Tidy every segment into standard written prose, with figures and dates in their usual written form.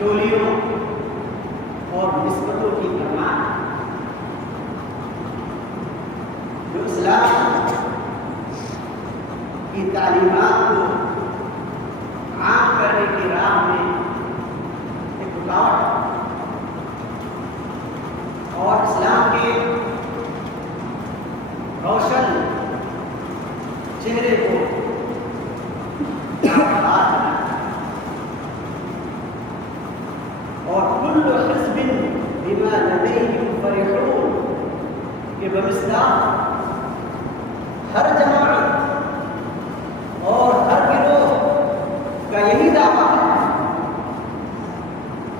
टोलियों और निस्बतों की परवाह, जो इस्लाम की तालीमात को आम करने की राह में एक रुकावट और इस्लाम के रोशन चेहरे को और कुल्लु हिज़्बिन बिमा लदैहिम फरिहून के बमिसदाक़ हर जमात और हर गिरोह का यही दावा है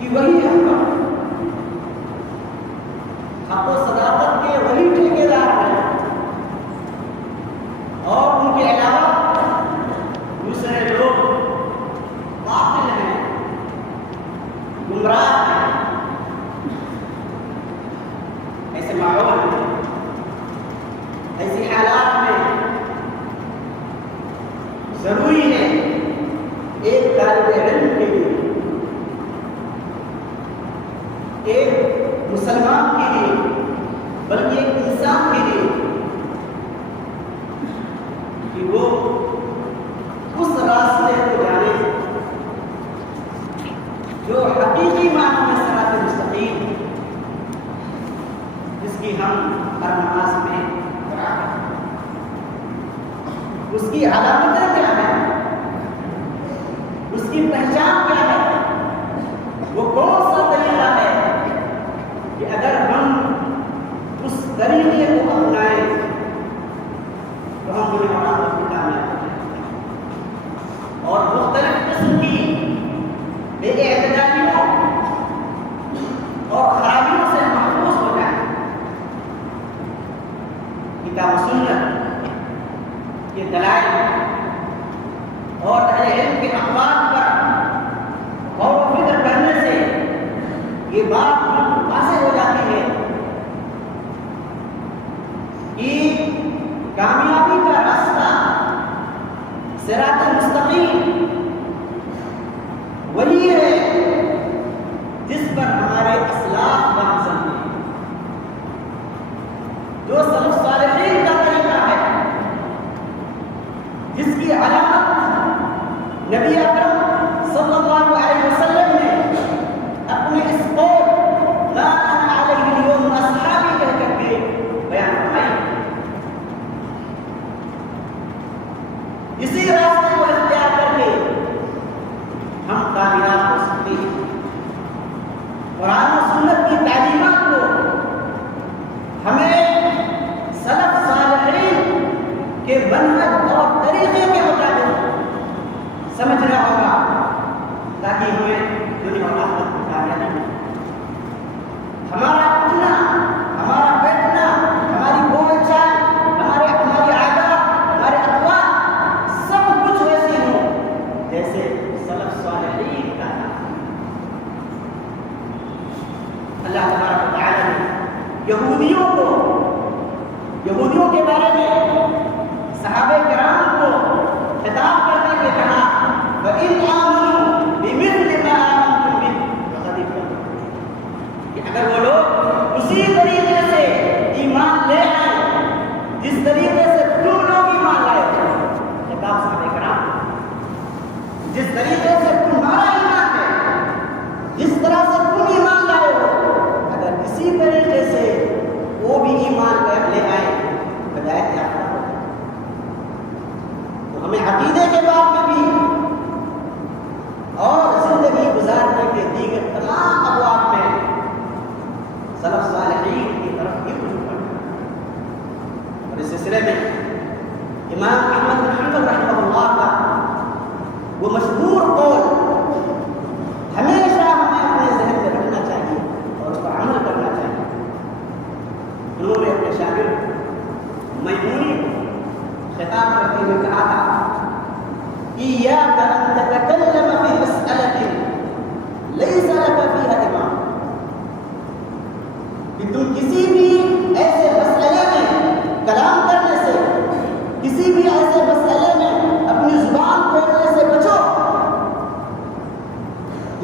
कि वही हक़ व सदाकत के वही ठेकेदार हैं और उनके अलावा दूसरे लोग बातिल हैं, गुमराह हैं। ऐसे माहौल में, ऐसी हालात में जरूरी है एक तालिब इल्म के लिए, एक मुसलमान के लिए, बल्कि एक इंसान के लिए कि वो उस रास्ते को जाने जो हकीकी मानो में सिरात मुस्तकीम, जिसकी हम हर नमाज में दुआ करते हैं। उसकी अलामतें क्या है, उसकी पहचान क्या है, वो कौन सा तरीका है कि अगर हम उस तरीके को अपनाएं तो हम दुनिया में कामयाब और मुख्तलिफ किस्म की बेइतदालियों और खराबियों से महफूज हो जाए। किताब सुन्नत के दलाइल और अहले इल्म के अक़वाल पर गौर व फिक्र करने से ये बात बिल्कुल वाज़ेह हो जाती है कि कामयाबी का रास्ता सिरात मुस्तकीम वही है जिस पर हमारे असलाफ गामज़न हैं, जो सलफ़ सालिहीन का तरीका है, जिसकी अलामत नबी अकरम सल्लल्लाहु अलैहि वसल्लम ने अपने इस कौल ला अना अलैहि अल-यौम अस्हाबी कह करके बयान फरमाई। इसी रास्ते को इख्तियार करके हम कामयाब हो सकते हैं। कुरान और सुन्नत की तालीमात को हमें सलफ सालिहीन के मनहज और तरीके के मुताबिक समझना होगा ताकि हमें दुनिया और आखिरत में कामयाबी मिले। हमारा उठना, हमारा बैठना, हमारी बोलचाल, हमारी आदत, हमारे अक़वाल सब कुछ वैसे हो जैसे सलफ सालिहीन का था। अल्लाह तबारक व तआला ने यहूदियों के बारे में सहाबे किराम को खिताब करते हुए कहा व इन आमनू बिमिस्लि मा आमनतुम बिही फक़द इह्तदू, कि अगर वो लोग उसी तरीके से ईमान ले आए जिस तरीके से तुम लोग ईमान लाए थे, खिताब सहाबे किराम, जिस तरीके से तुम्हारा ईमान है, जिस तरह से तुम ईमान लाए हो, अगर इसी तरीके से वो भी ईमान ले आए हिदायत याफ्ता हो। तो हमें अकीदे के बारे में भी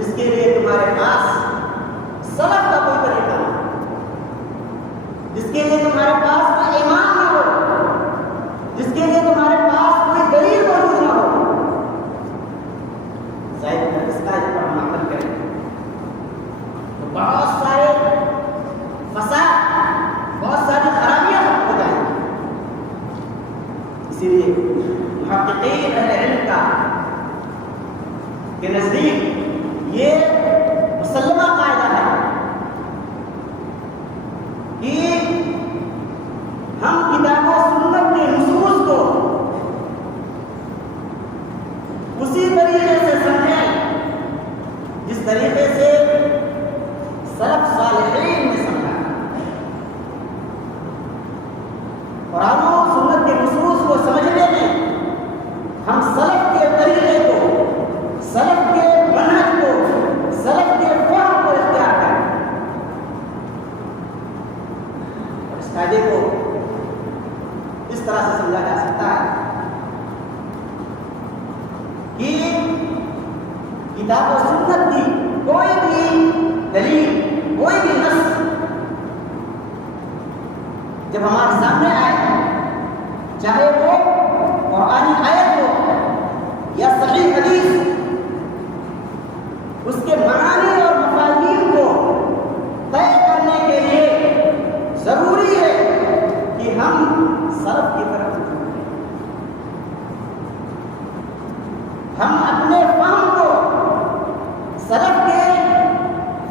जिसके लिए तुम्हारे पास सलफ का कोई तरीका ना, जिसके लिए तुम्हारे पास कोई ईमान ना हो, जिसके लिए तुम्हारे पास कोई दलील मौजूद ना हो, शायद इस कायदे पर हम अमल करें तो बहुत सारे फसाद, बहुत सारी खराबियां हो जाएंगी। इसीलिए मुहक्किकीन अहले इल्म का के नजदीक ये मुसल्लमा कायदा है कि हम किताब और सुन्नत के नुसूस को उसी तरीके से समझें जिस तरीके से सलफ सालिहीन ने समझा। कुरान और सुन्नत के नुसूस को समझने में हम सलफ के तरीके को, सलफ के मनहज को, सलफ के फहम को इख्तियार करें। और इस कायदे को इस तरह से समझा जा सकता है कि किताब और सुन्नत की कोई भी दलील, कोई भी नस जब हमारे सामने आए, चाहे वो कुरानी आयत हो या सही हदीस, उसके मानी और मफाहीम को तय करने के लिए जरूरी है कि हम सलफ की तरफ रुजू करें। हम अपने फहम को सलफ के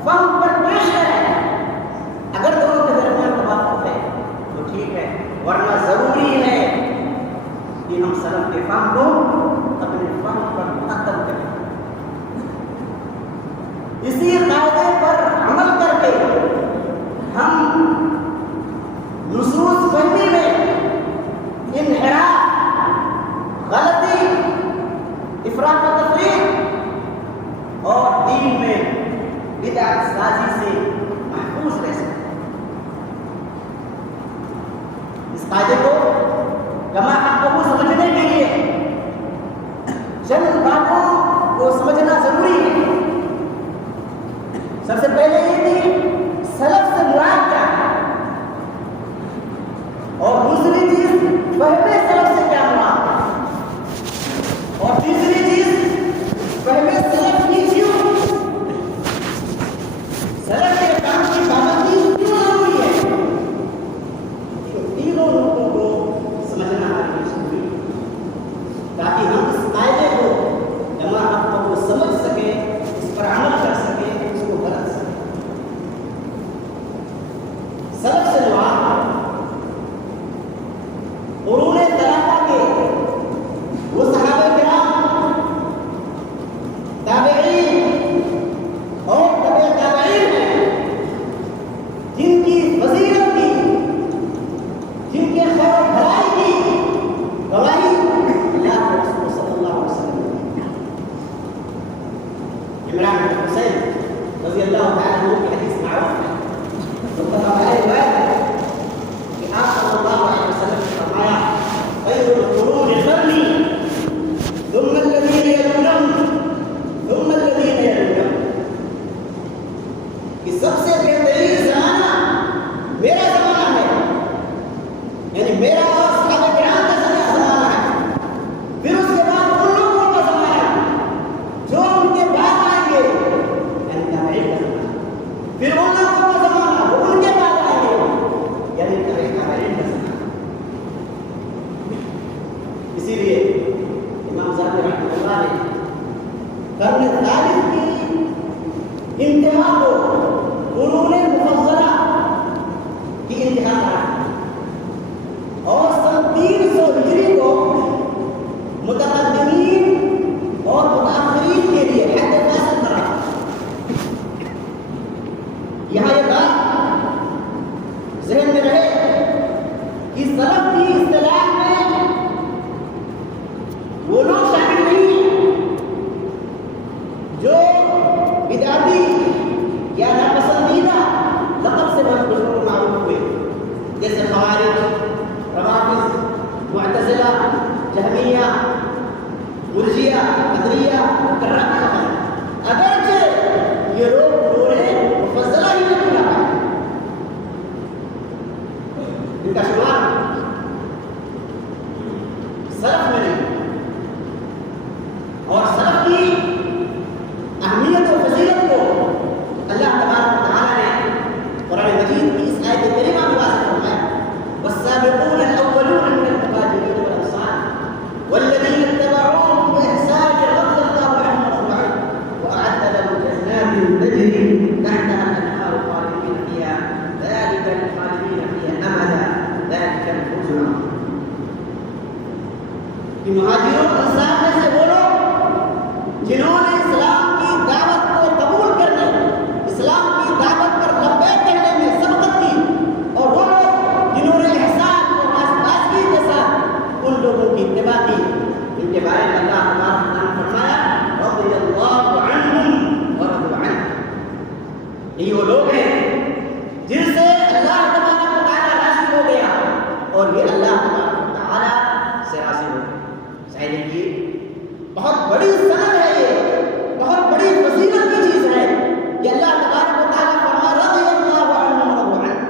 फहम पर पेश करें। अगर दोनों के दरमियान तवाफ़ुक़ है तो ठीक है, वरना जरूरी है कि हम सलफ के फहम को अपने फहम पर मुक़द्दम करें। इसी कायदे पर अमल करके हम नुसूस फहमी में इन्हिराफ, गलती, इफ़रात व तफ़रीक़ और दीन में बिदअत साज़ी से महफूज रह सकते हैं। इस कायदे को कमा हक़ को समझने के लिए चंद बातों को समझना जरूरी है। सबसे पहले ये कि सलफ से मुराद क्या है, और दूसरी चीज फहमे सलफ से क्या मुराद है, और तीसरी चीज फहमे सलफ की क्यों, सलफ के काम की पाबंदी क्यों जरूरी है। तो तीनों लोगों को समझना हमारी जरूरी है ताकि हम इस कायदे को जमा हक़ को समझ सके, इस पर अमल कर सके, उसको बरत सके। सलफ से मुराद कुरूने तलाक़ा के वो सहाबा किराम, ताबईन और तबे ताबईन हैं जिनकी फजीलत की, जिनके खैर भलाई की गवाही अल्लाह के रसूल सल्लल्लाहु अलैहि वसल्लम, इमरान बिन हुसैन रज़ी अल्लाह तआला अन्हु की हदीस मारूफ है। कि आप सल्लल्लाहु अलैहि वसल्लम ने फरमाया, खैरुल कुरूनि क़र्नी थुम्मा अल्लज़ीना यलूनहुम थुम्मा अल्लज़ीना यलूनहुम, कि सबसे बेहतरीन ज़माना मेरा ज़माना है, यानी मेरा और सहाबा किराम का ज़माना है। फिर उसके बाद उन लोगों का ज़माना जो उनके बाद आएंगे, यानी ताबईन का ज़माना। फिर उन लोगों का ज़माना वो उनके बाद आएंगे, यानी ताबईन का ज़माना। इसीलिए इमाम ज़ाहबी रहमतुल्लाह ने कर्न तालिब की इंतहा को कुरूने मुफज़्ज़ला की इंतहा करा और सन 300 हिजरी को मुतक़द्दिमीन और मुतअख़्खिरीन के लिए हद फासिल करा। यहाँ ये बात ज़हन में रहे कि सलफ की इस्तिलाह में वो लोग शामिल नहीं हैं जो बिदअती या नापसंदीदा लक़ब से मारूफ हुए, जैसे ख़वारिज, रवाफ़िज़, मुअतज़िला, जहमिया, मुर्जिया, क़दरिया, करामा। अगरचे कि मुहाजिरों अंसार में से वो लोग जिन्होंने इस्लाम की दावत को कबूल करने, इस्लाम की दावत पर लब्बैक कहने में सबकत की, और वो लोग जिन्होंने ihसान और रास्ताज़गी के साथ उन लोगों की इत्तिबा की, इनके बारे में अल्लाह तबारक व तआला फरमाया रज़ियल्लाहु अन्हुम व रज़ू अन्हु। ये वो लोग हैं जिनसे अल्लाह तबारक व तआला राज़ी हो गया और ये अल्लाह तबारक व तआला से राज़ी हो गए। शायद ये बहुत बड़ी सनद है, ये बहुत बड़ी फजीलत की चीज़ है कि अल्लाह तबारक व तआला फरमा रज़ियल्लाहु अन्हुम व रज़ू अन्हु,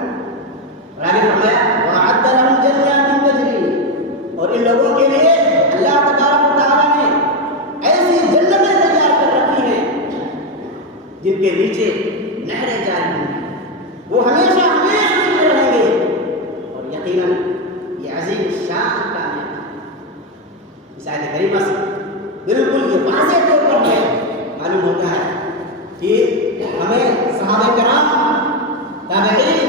और आगे फरमाया वअद्द लहुम जन्नातिन तजरी, और इन लोगों के लिए अल्लाह तबारक व तआला ने ऐसी जन्नतें तैयार कर रखी हैं जिनके नीचे नहरें जारी होंगी, वो हमेशा हमेशा जिंदा रहेंगे। और यकीनन ये अजीम शान काम है। इस आयत करीमा से बिल्कुल ये वाज़ेह तौर पर मालूम होता है कि हमें सहाबा किराम, ताबईन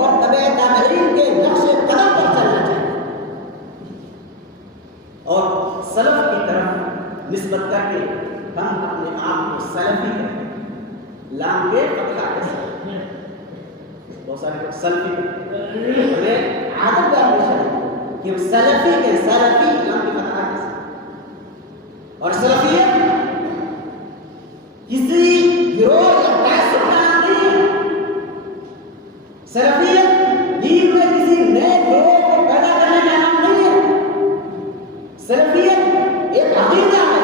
और तबे ताबईन के नक्शे कदम पर चलना चाहिए और सलफ की तरफ निस्बत करके हम अपने आप को सलफी करें। लाम के फतहा के साथ बहुत सारे लोग सलफी हमें आदत डालनी चाहिए कि हम सलफी के सलफी लाम के फतहा के साथ। और सलफियत किसी गिरोह या तअस्सुब का नाम नहीं है। सलफियत दीन में किसी नए गिरोह को पैदा करने का नाम नहीं है। सलफियत एक अकीदा है,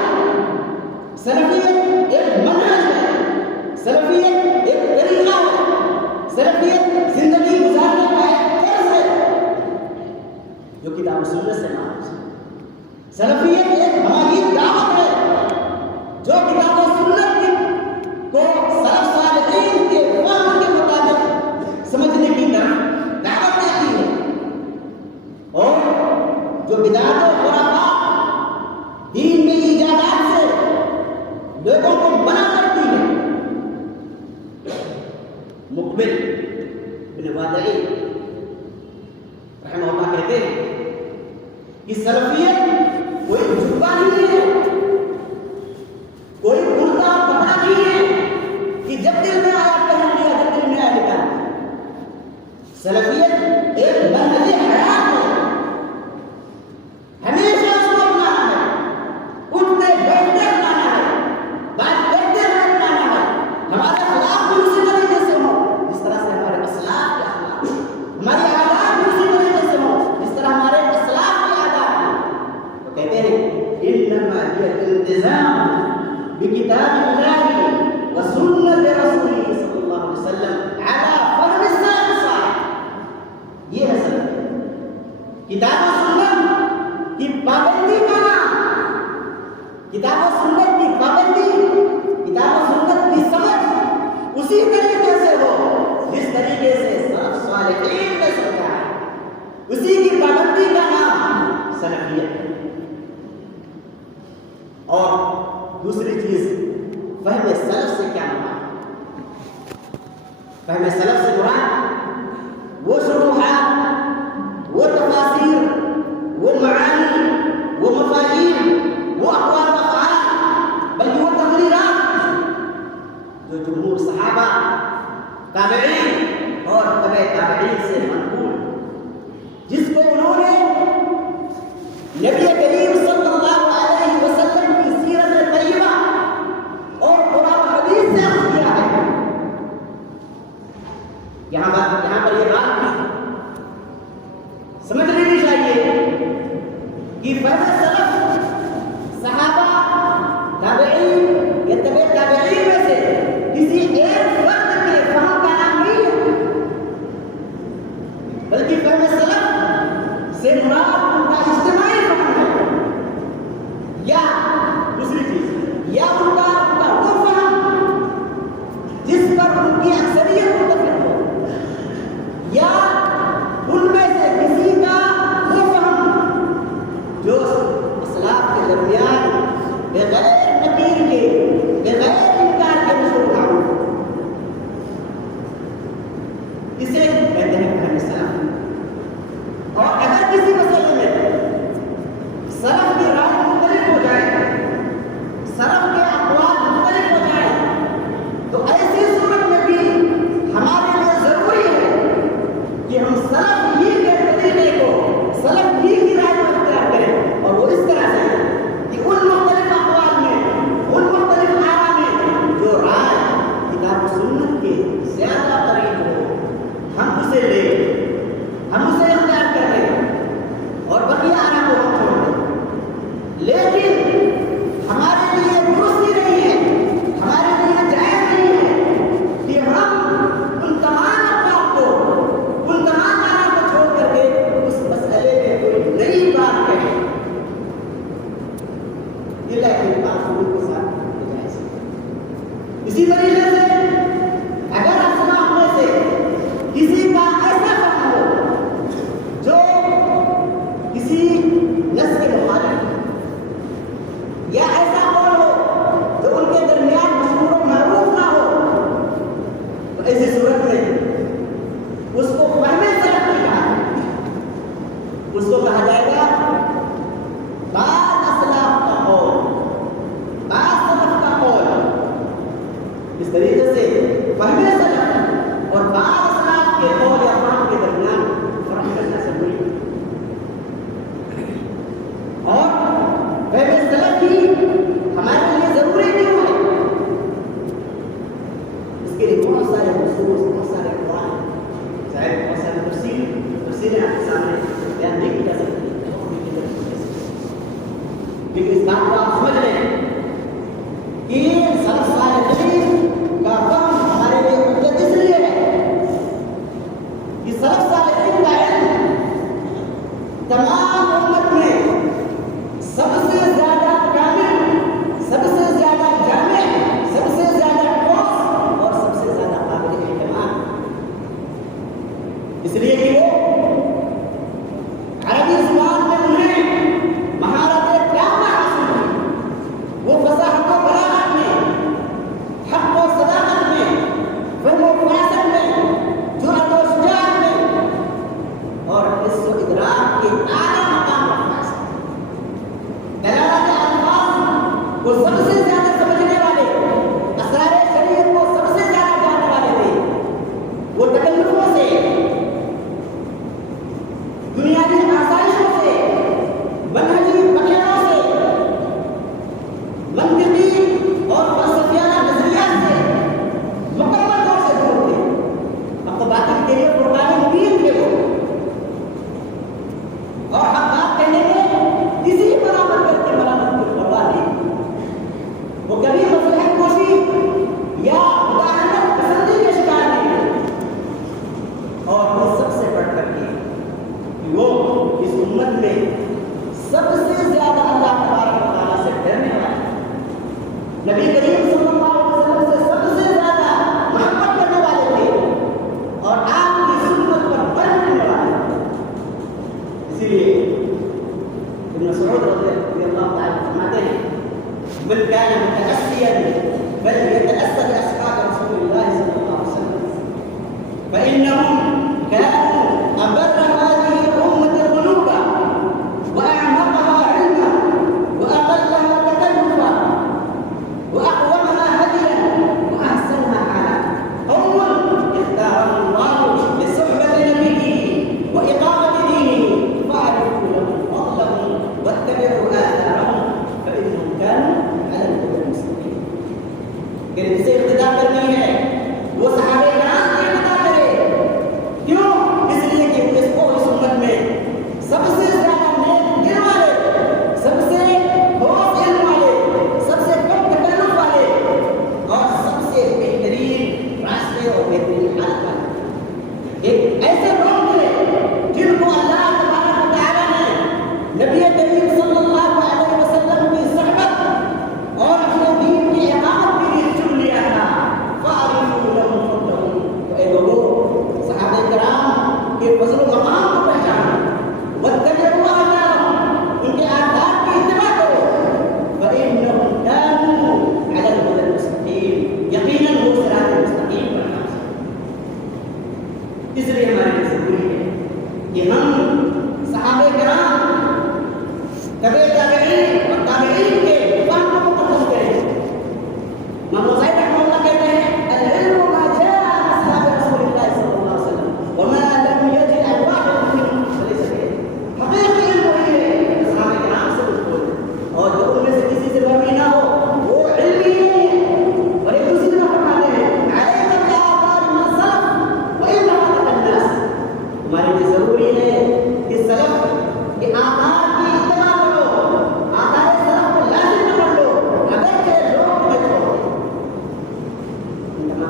सलफियत एक मनहज है, सलफियत एक तरीका है, सलफियत जिंदगी गुजारने का एक तर्ज है जो किताब और सुन्नत से मालूम है। सलफियत एक हमारी दावत है जो किताब और सुन्नत को सलफ सालिहीन के फहम के मुताबिक समझने की तरफ दावत देती है, और जो बिदअत और खुराफात दीन में इजादात से लोगों को मना करती है। मुक़बिल बिन वादई रहमहुल्लाह कहते हैं कि सलफियत कोई जुब्बा नहीं है, कोई कुर्ता कपड़ा नहीं है कि जब दिल में आया पहन लिया, जब दिल में आया निकाल लिया। सलफियत एक मनहज हयात है, हमेशा उसको अपनाना है, उठते बैठते अपनाना है, बात करते हुए अपनाना है। हमारे अखलाक भी उसी तरीके से हो जिस तरह से हमारे असलाफ के अखलाक, हमारी आदात भी उसी तरीके से हो जिस तरह हमारे असलाफ के आदात हैं। तो कहते हैं इन्नमा हिय इल्तिज़ाम बिकिताबिल्लाहि व सुन्नति रसूलिही सल्लल्लाहु अलैहि वसल्लम अला फहमी सलफ सालिह। ये है सलफ। किताब और सुन्नत की पाबंदी का नाम, किताब और सुन्नत की पाबंदी, किताब और सुन्नत की समझ उसी तरीके से हो जिस तरीके से सलफ सालिहीन ने समझा है, उसी की पाबंदी का नाम सलफियत है। और दूसरी चीज फहम सलफ से क्या मुराद? फहम सलफ से मुराद वो शुरूहात, वो तफासीर, वो मानी, वो मफाहीम, वो अक़वाल व अफ़आल, बल्कि वो तक़रीरात जो जुमहूर सहाबा, ताबईन और तबे ताबईन से मनक़ूल, जिसको उन्होंने नबी करीम सल्लल्लाहु अलैहि वसल्लम की सीरत तय्यबा और कुरान हदीस से अख़ज़ किया है। यहाँ पर ये बात समझ लेनी चाहिए कि फहम सलफ सहाबा, ताबईन या तबे ताबईन में से किसी एक फर्द के फहम का नाम नहीं है, बल्कि फहम सलफ से मुराद उनका इज्तिमाई फहम है, या दूसरी चीज, या उनका वो फहम जिस पर उनकी अक्सरियत मुत्तफ़िक़ हो, या उनमें से किसी का वो फहम जो असलाफ उसे ले, हम उसे इख्तियार कर लें और बकिया आना को हम छोड़ दें। लेकिन हमारे लिए दुरुस्ती नहीं है, हमारे लिए जायज़ नहीं है कि हम उन तमाम अक़वाल को, उन तमाम माना को छोड़ करके उस मसले में कोई नई बात कहें। ये लाइक बात के साथ जायज़ है। इसी तरीके से अगर असलाम में से किसी का ऐसा काम हो जो किसी नस्ल के मुखालिफ या ऐसा कौन हो जो उनके दरमियान मशहूर और मारूफ ना हो, तो ऐसी सूरत में उसको फहमे सलफ में कहा, उसको कहा जाएगा बाद असलाफ का कौल, बाद सलफ का कौल। इस तरीके से फहमे सलफ और बाद असलाफ के कौल या फहम के दरमियान फर्क करना जरूरी है। और फहमे सलफ ही हमारे लिए जरूरी क्यों है? इसके लिए बहुत सारे उसूल, बहुत सारे कुरान, जाहिर बहुत सारे तफसीरें आपके सामने बयान नहीं की जा सकती, लेकिन इस बात को आप समझ लें कि सलफ सालिहीन का फहम हमारे लिए हुज्जत इसलिए है कि सलफ सालिहीन का इल्म तमाम उम्मत में सबसे ज्यादा कामिल, सबसे ज्यादा जामे, सबसे ज्यादा ठोस और सबसे ज्यादा काबिल एहतमाम, इसलिए कि वो अरबी ज़ुबान में उन्हें महारत तामा हासिल हुई, वो फसाहत और बलागत में, हक़ और सदाकत में, फ़हम और फ़रासत में, जुर्अत और शुजाअत में और हिस्स और इदराक के आला मकाम रखा है। दलालत अल्फाज़ को सबसे ज्यादा समझने वाले, असरार शरीयत को सबसे ज्यादा जानने वाले थे। वो तकल्लुफ़ों से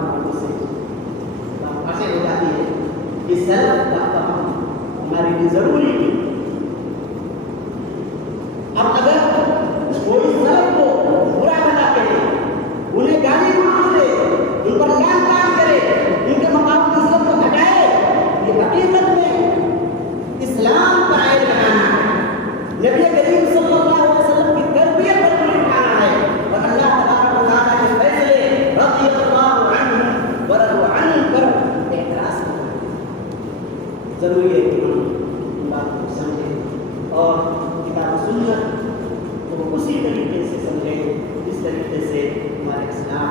लोगों से बातें हो जाती है। ये सेल्फ का काम हमारे लिए जरूरी है। अब अगर कोई सेल्फ को बुरा बना करे, उन्हें गाली मारे, उन पर लान करे, उनके मकाम नस्ल को घटाए, ये हकीकत में इस्लाम का ऐब लगाना है। नबी करीम सल्लल्लाहु अलैहि वसल्लम की तरबियत पर उन्हें उठाना है और अल्लाह तबारक व तआला के फैसले रज़ियल्लाहु अन्हु व रज़ू अन्हु पर एतराज़ करना जरूरी है कि हम इन बातों को समझें और किताब सुन्नत को उसी तरीके से समझें जिस तरीके से हमारे इस्लाम